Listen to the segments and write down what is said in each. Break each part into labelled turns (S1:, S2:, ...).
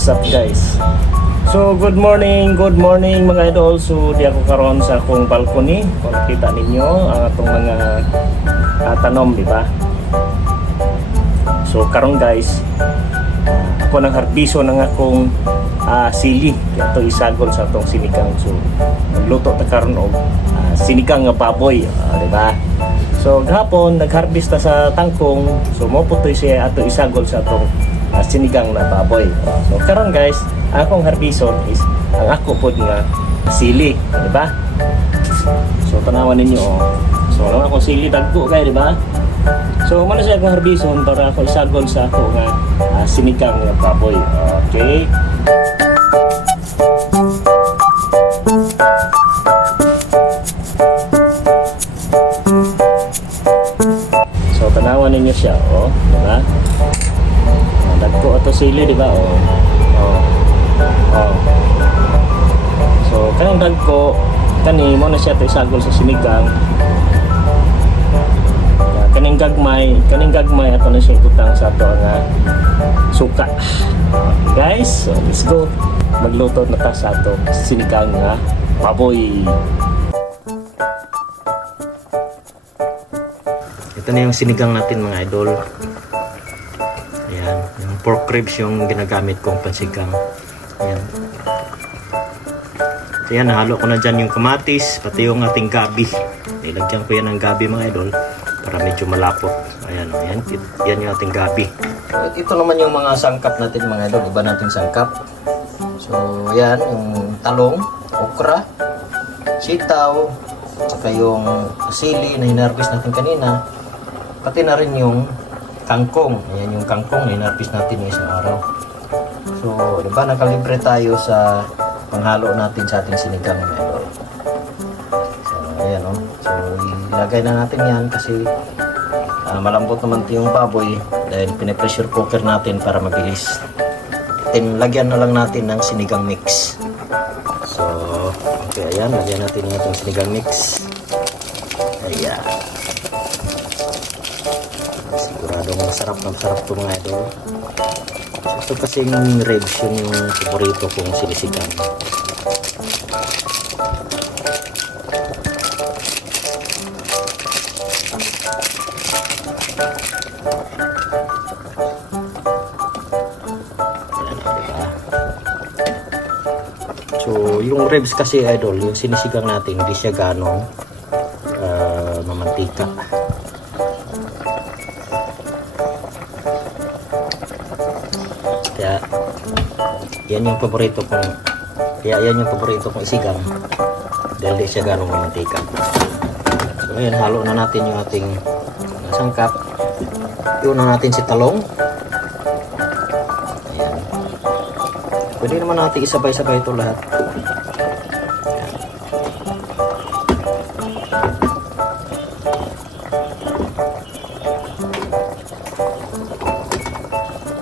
S1: What's up guys? So good morning, good morning mga idol. So di ako karon sa akong balcony. Kung nakita ninyo ang atong mga ah, tanom, di ba? So karon guys, ako nang harbiso ng akong ah, sili. Kaya ito isagol sa atong sinigang. So magluto ta karon og ah, sinigang nga baboy, ah, di ba? So gahapon nagharvest ta sa tangkong. So mo putoy siya ato isagol sa atong ah, sinigang na baboy. So karon guys, akong harbison is ang ako pod nga sili, di ba? So tanawan ninyo oh. So lang akong sili dagko kay di ba? So mano siya akong harbison para ako isagol sa ako nga ah, sinigang nga baboy. Okay. So tanawan ninyo siya, oh, di ba? Ah, Dagko ato sili, di ba? Oh. Oh. Oh. So kanang dagko kani mo na siya isagol sa sinigang. Ah, kaning gagmay, kaning gagmay ato na siya ibutang sa ato nga suka. Guys, so let's go. Magluto na ta sa ato sinigang nga baboy. Ito na yung sinigang natin mga idol. Ayan, pork ribs yung ginagamit kong pansigang. Ayan. So yan, nahalo ko na dyan yung kamatis, pati yung ating gabi. Nilagyan ko yan ng gabi mga idol para medyo malapot. Ayan, o, yan, yan yung ating gabi. Ito naman yung mga sangkap natin mga idol, iba nating sangkap. So yan, yung talong, okra, sitaw, saka yung sili na hinarvest natin kanina, pati na rin yung kangkong. Ayan yung kangkong na hinarvest natin ng isang araw. So, di ba nakalibre tayo sa panghalo natin sa ating sinigang mga idol. So, ayan o. So, ilagay na natin yan kasi ah, malambot naman ito yung baboy dahil pinipressure cooker natin para mabilis. Then, lagyan na lang natin ng sinigang mix. So, okay, ayan. Lagyan natin yung itong sinigang mix. Ayan. Siguradong masarap na masarap ito mga idol. Ito kasing ribs yun yung paborito kong diba? So, yung ribs kasi idol, yung sinisigang natin, hindi siya ganong yan yung paborito kong, kaya yan yung paborito kong isigang. Dahil di siya ganong mamantika. So, ngayon, halo na natin yung ating sangkap. Iuna natin si talong. Ayan. Pwede naman natin isabay-sabay ito lahat. Ayan.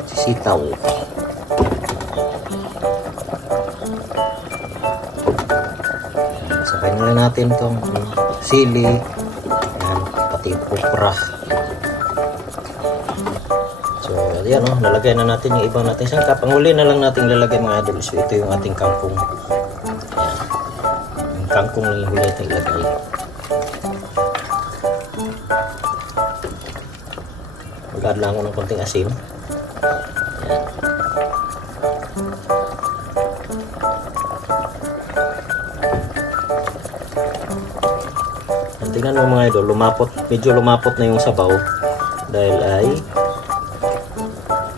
S1: Sitaw. Sabay na natin itong ano, sili. Ayan, pati okra. So, ayan o, nalagay na natin yung ibang natin sangkap. Ang huli na lang natin lalagay mga idol. So, ito yung ating kangkong. Ayan. Yung kangkong lang yung huli natin ilagay. Magkad lang ako ng konting asin. Ayan. Tingnan mo mga idol, lumapot, medyo lumapot na yung sabaw dahil ay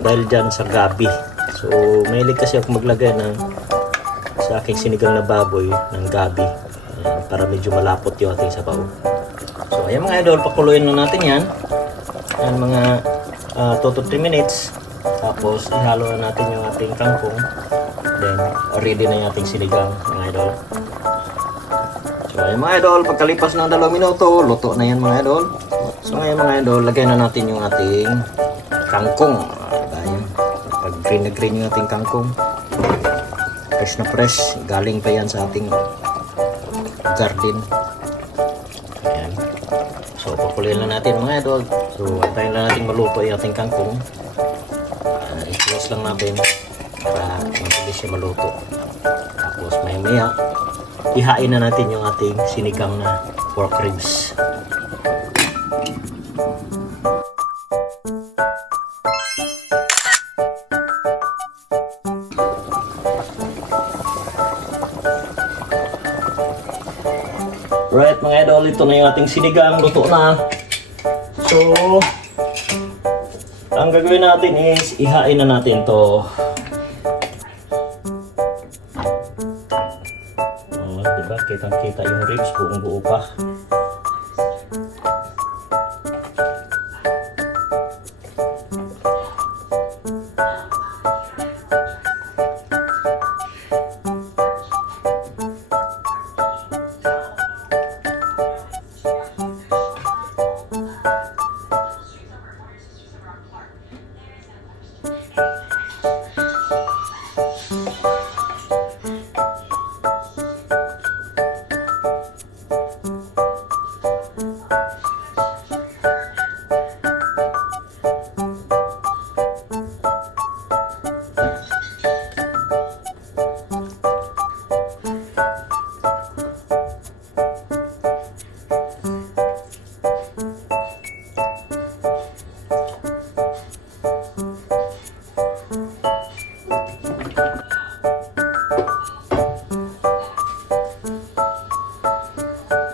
S1: dahil dyan sa gabi. So, mahilig kasi ako maglagay ng sa aking sinigang na baboy ng gabi Ayan, para medyo malapot yung ating sabaw. So, ayan mga idol, pakuluin na natin yan. Ayan mga 2 to 3 minutes. Tapos, ihalo na natin yung ating kangkong. Then, ready na yung ating sinigang mga idol. So, ayan mga idol, pagkalipas ng 2 minuto, luto na yan mga idol. So, ngayon mga idol, lagay na natin yung ating kangkong. Ayan. Pag green na green yung ating kangkong. Fresh na fresh. Galing pa yan sa ating garden. Ayan. So, pakuliin lang natin mga idol. So, antayin lang natin maluto yung ating kangkong. Uh, i-close lang natin. Para mabilis siya maluto. Tapos maya maya, ihain na natin yung ating sinigang na pork ribs. Right mga idol, ito na yung ating sinigang, luto na. So, ang gagawin natin is ihain na natin to. Diba? Kitang-kita yung ribs, buong buo pa.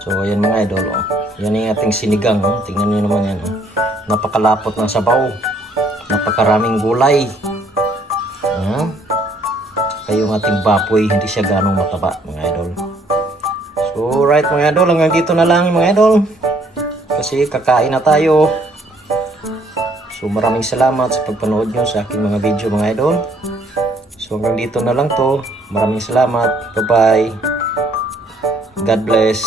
S1: So, ayan mga idol, oh. Yan yung ating sinigang, oh. Tingnan nyo naman yan, oh. Napakalapot ng sabaw. Napakaraming gulay. Ayan. Kaya yung ating baboy, hindi siya ganong mataba, mga idol. So, right mga idol, hanggang dito na lang mga idol. Kasi kakain na tayo. So, maraming salamat sa pagpanood nyo sa aking mga video mga idol. So, hanggang dito na lang to. Maraming salamat. Bye-bye. God bless.